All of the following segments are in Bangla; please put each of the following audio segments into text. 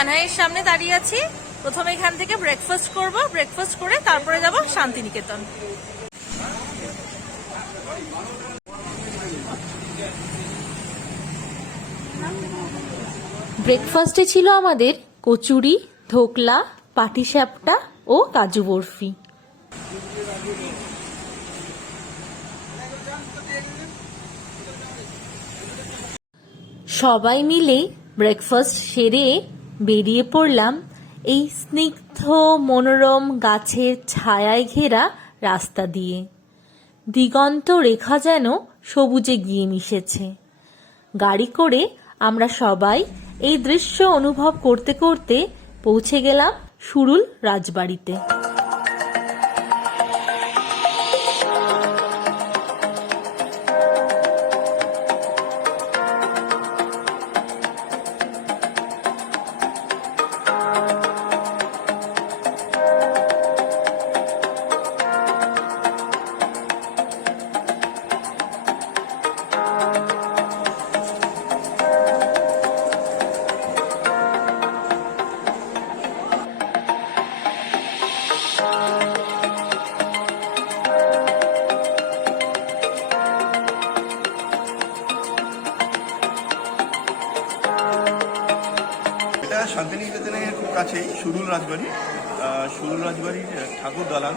কানহাইয়ের সামনে দাঁড়িয়ে আছি। প্রথমে এখান থেকে ব্রেকফাস্ট করব, ব্রেকফাস্ট করে তারপরে যাব শান্তিনিকেতন। ব্রেকফাস্টে ছিল আমাদের কচুরি, ধোকলা, পাটিসাপটা ও কাজু বরফি। সবাই মিলে ব্রেকফাস্ট সেরে বেরিয়ে পড়লাম এই স্নিগ্ধ মনোরম গাছের ছায়ায় ঘেরা রাস্তা দিয়ে। দিগন্ত রেখা যেন সবুজে গিয়ে মিশেছে। গাড়ি করে আমরা সবাই এই দৃশ্য অনুভব করতে করতে পৌঁছে গেলাম সুরুল রাজবাড়িতে। শান্তিনিকেতনের খুব কাছেই সুরুল রাজবাড়ি, সুরুল রাজবাড়ির ঠাকুর দালান।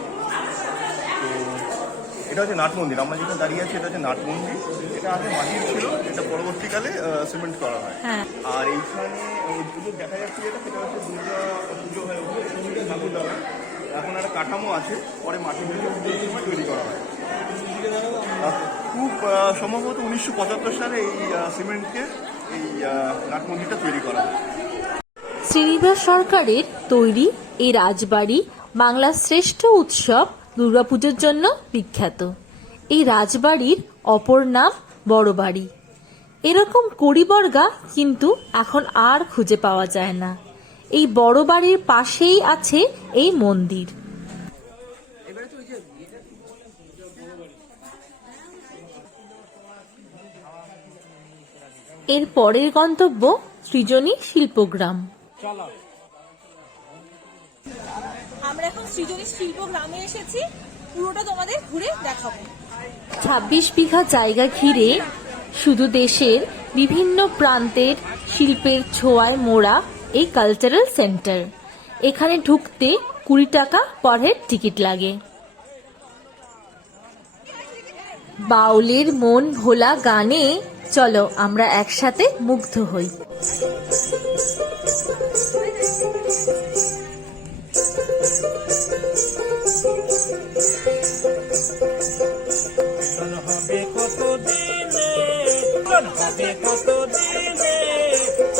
তো এটা হচ্ছে নাট মন্দির। আমরা যেটা দাঁড়িয়ে আছি এটা হচ্ছে নাট মন্দির। এটা আগে মাটির ছিল, এটা পরবর্তীকালে সিমেন্ট করা হয়। আর এইখানে পুজো দেখা যাচ্ছে যেটা, সেটা হচ্ছে দুর্গা পুজো হয়ে ওঠে ঠাকুর দালান। এখন একটা কাঠামো আছে, পরে মাটির পুজোর সময় তৈরি করা হয়। খুব সম্ভবত 1975 সালে এই সিমেন্টকে এই নাট মন্দিরটা তৈরি করা হয়। শ্রীনিবাস সরকারের তৈরি এই রাজবাড়ি বাংলার শ্রেষ্ঠ উৎসব দুর্গাপুজোর জন্য বিখ্যাত। এই রাজবাড়ির অপর নাম বড় বাড়ি। এরকম কড়িবর্গা কিন্তু এখন আর খুঁজে পাওয়া যায় না। এই বড় বাড়ির পাশেই আছে এই মন্দির। এর পরের গন্তব্য সৃজনী শিল্পগ্রাম। আমরা এখন সৃজনী শিল্পগ্রামে এসেছি, পুরোটা তোমাদের ঘুরে দেখাবো। 26 বিঘা জায়গা ঘিরে শুধু দেশের বিভিন্ন প্রান্তের শিল্পের ছোঁয়ায় মোড়া এই কালচারাল সেন্টার। এখানে ঢুকতে 20 টাকা পার হেড টিকিট লাগে। বাউলের মন ভোলা গানে চলো আমরা একসাথে মুগ্ধ হই।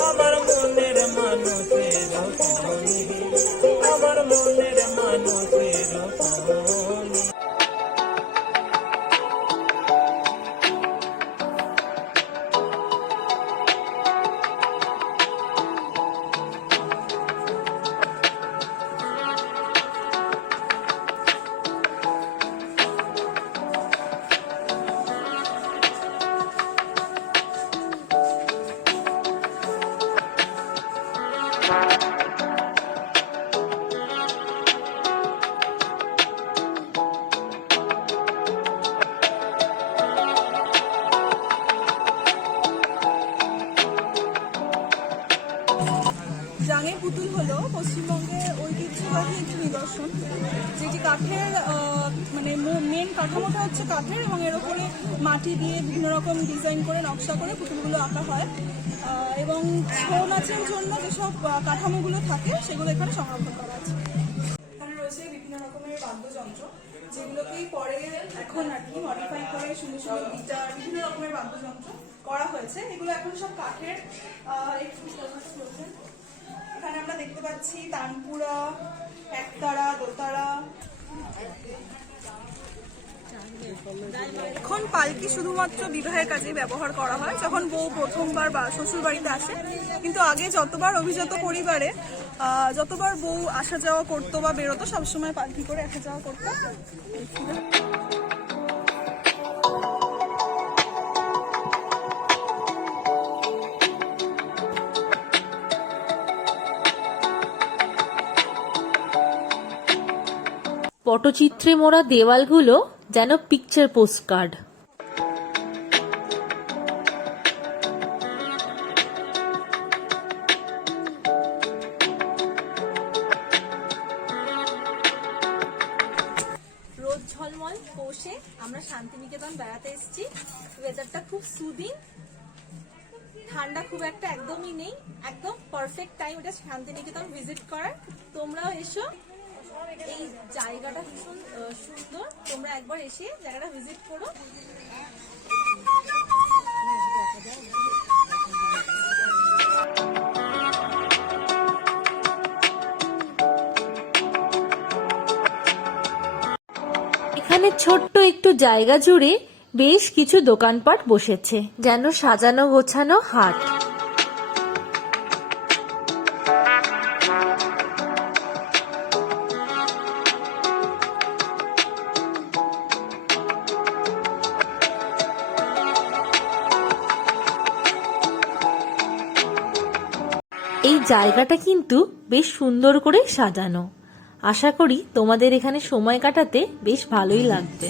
আমার মনের মানুষের আমার মনের মানুষের জাঙের পুতুল হলো পশ্চিমবঙ্গের ঐতিহ্যবাহী একটি নিদর্শন, যেটি কাঠের মানে মেন কাঠামোটা হচ্ছে কাঠের, এবং এর উপরে মাটি দিয়ে বিভিন্ন রকম ডিজাইন করে নকশা করে পুতুলগুলো আঁকা হয়। এবং ছৌ নাচের জন্য যেসব কাঠামোগুলো থাকে সেগুলো এখানে সংরক্ষণ করা আছে। এখানে রয়েছে বিভিন্ন রকমের বাদ্যযন্ত্র, যেগুলোকেই পরে এখন আর কি মডিফাই করে সুন্দর সুন্দর গিটার, বিভিন্ন রকমের বাদ্যযন্ত্র করা হয়েছে। এগুলো এখন সব কাঠের। এখানে আমরা দেখতে পাচ্ছি তানপুরা, একতারা, দোতারা। এখন পালকি শুধুমাত্র বিবাহের কাজে ব্যবহার করা হয়, যখন বউ প্রথমবার বা শ্বশুর বাড়িতে আসে। কিন্তু আগে যতবার অভিজাত পরিবারে যতবার বউ আসা যাওয়া করতো বা বেরোতো, সবসময় পালকি করে আসা যাওয়া করতো। পটচিত্রে মোড়া দেওয়ালগুলো যেন পিকচার পোস্টকার্ড। রোদ ঝলমল পৌষে আমরা শান্তিনিকেতন বেড়াতে এসেছি। ওয়েদারটা খুব সুদিং, ঠান্ডা খুব একটা একদমই নেই, একদম পারফেক্ট টাইম এটা শান্তিনিকেতন ভিজিট করার। তোমরাও এসো, এই জায়গাটা ভীষণ সুন্দর, তোমরা একবার এসে জায়গাটা ভিজিট করো। এখানে ছোট্ট একটু জায়গা জুড়ে বেশ কিছু দোকানপাট বসেছে, যেন সাজানো গোছানো হাট। এই জায়গাটা কিন্তু বেশ সুন্দর করে সাজানো। আশা করি তোমাদের এখানে সময় কাটাতে বেশ ভালোই লাগবে।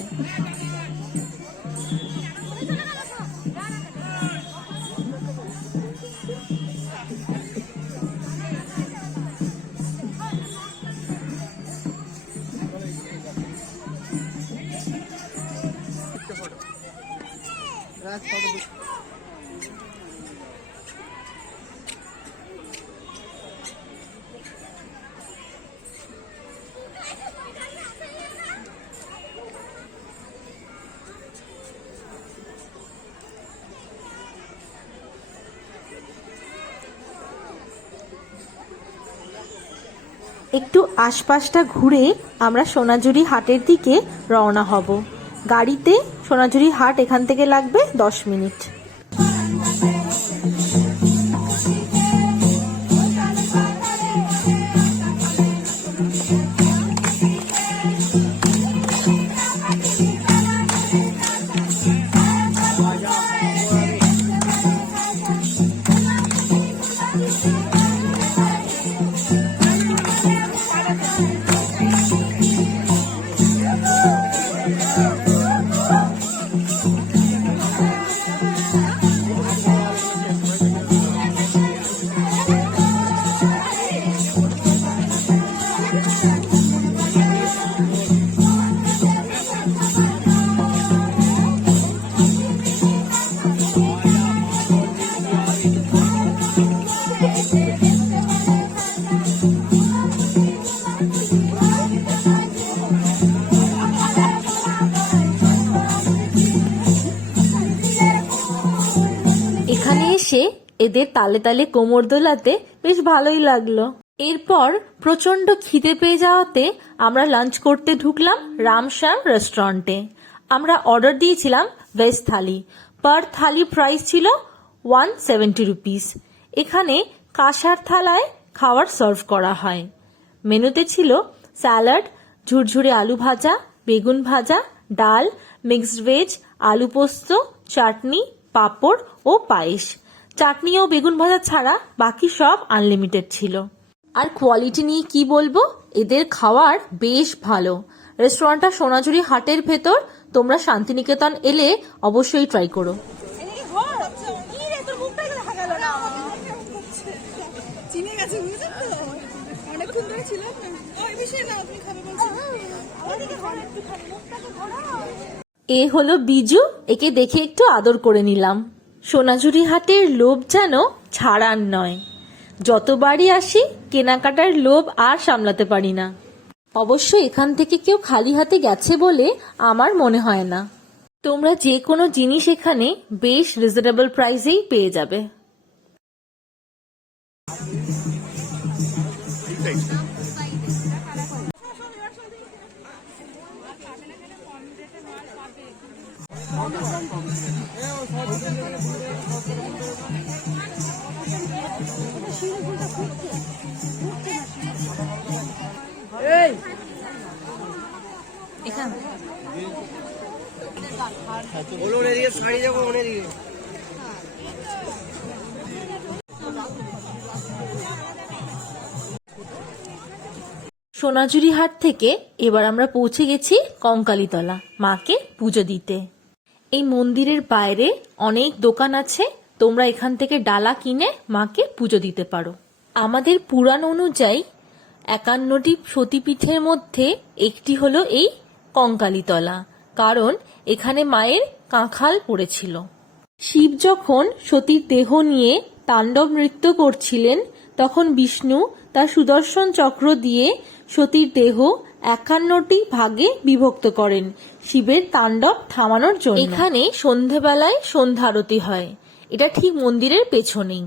একটু আশপাশটা ঘুরে আমরা সোনাঝুরি হাটের দিকে রওনা হব। গাড়িতে সোনাঝুরি হাট এখান থেকে লাগবে 10 মিনিট। এখানে এসে এদের তালে তালে কোমর দোলাতে বেশ ভালোই লাগলো। এরপর প্রচন্ড খিদে পেয়ে যাওয়াতে আমরা লাঞ্চ করতে ঢুকলাম রামশ্যাম রেস্টুরেন্টে। আমরা অর্ডার দিয়েছিলাম ভেজ থালি। পার থালি প্রাইস ছিল 170 রুপিস। এখানে কাঁসার থালায় খাবার সার্ভ করা হয়। মেনুতে ছিল স্যালাড, ঝুরঝুরে আলু ভাজা, বেগুন ভাজা, ডাল, মিক্সড ভেজ, আলু পোস্ত, চাটনি, পাঁপড় ও পায়েস। চাটনি ও বেগুন ভাজা ছাড়া বাকি সব আনলিমিটেড ছিল। আর কোয়ালিটি নিয়ে কি বলবো, এদের খাওয়ার বেশ ভালো। রেস্টুরেন্টটা সোনাঝুরি হাটের ভেতর। তোমরা শান্তিনিকেতন এলে অবশ্যই ট্রাই করো। এ হলো বিজু, একে দেখে একটু আদর করে নিলাম। সোনাঝুরি হাটের লোভ যেন ছাড়ার নয়। যতবারই আসি কেনাকাটার লোভ আর সামলাতে পারি না। অবশ্য এখান থেকে কেউ খালি হাতে গেছে বলে আমার মনে হয় না। তোমরা যে কোনো জিনিস এখানে বেশ রিজনেবল প্রাইসেই পেয়ে যাবে। সোনাঝুরি হাট থেকে এবার আমরা পৌঁছে গেছি কঙ্কালীতলা মাকে পুজো দিতে। এই মন্দিরের বাইরে অনেক দোকান আছে, তোমরা এখান থেকে ডালা কিনে মাকে পুজো দিতে পারো। আমাদের পুরাণ অনুযায়ী 51টি সতীপীঠের মধ্যে একটি হলো এই কঙ্কালীতলা, কারণ এখানে মায়ের কাঁখাল পড়েছিল। শিব যখন সতীর দেহ নিয়ে তাণ্ডব নৃত্য করছিলেন তখন বিষ্ণু তার সুদর্শন চক্র দিয়ে সতীর দেহ 51টি ভাগে বিভক্ত করেন শিবের তাণ্ডব থামানোর জন্য। এখানে সন্ধেবেলায় সন্ধ্যা আরতি হয়, এটা ঠিক মন্দিরের পেছনেই।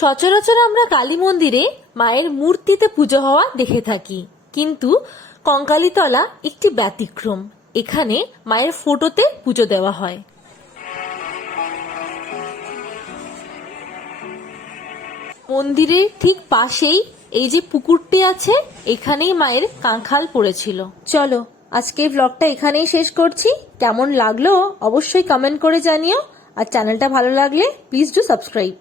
সচরাচর আমরা কালী মন্দিরে মায়ের মূর্তিতে পুজো হওয়া দেখে থাকি, কিন্তু কঙ্কালীতলা একটি ব্যতিক্রম। এখানে মায়ের ফটোতে পুজো দেওয়া হয়। মন্দিরের ঠিক পাশেই এই যে পুকুরটি আছে, এখানেই মায়ের কাঁখাল পড়েছিল। চলো আজকে ব্লগটা এখানেই শেষ করছি। কেমন লাগলো অবশ্যই কমেন্ট করে জানিও, আর চ্যানেলটা ভালো লাগলে প্লিজ ডু সাবস্ক্রাইব।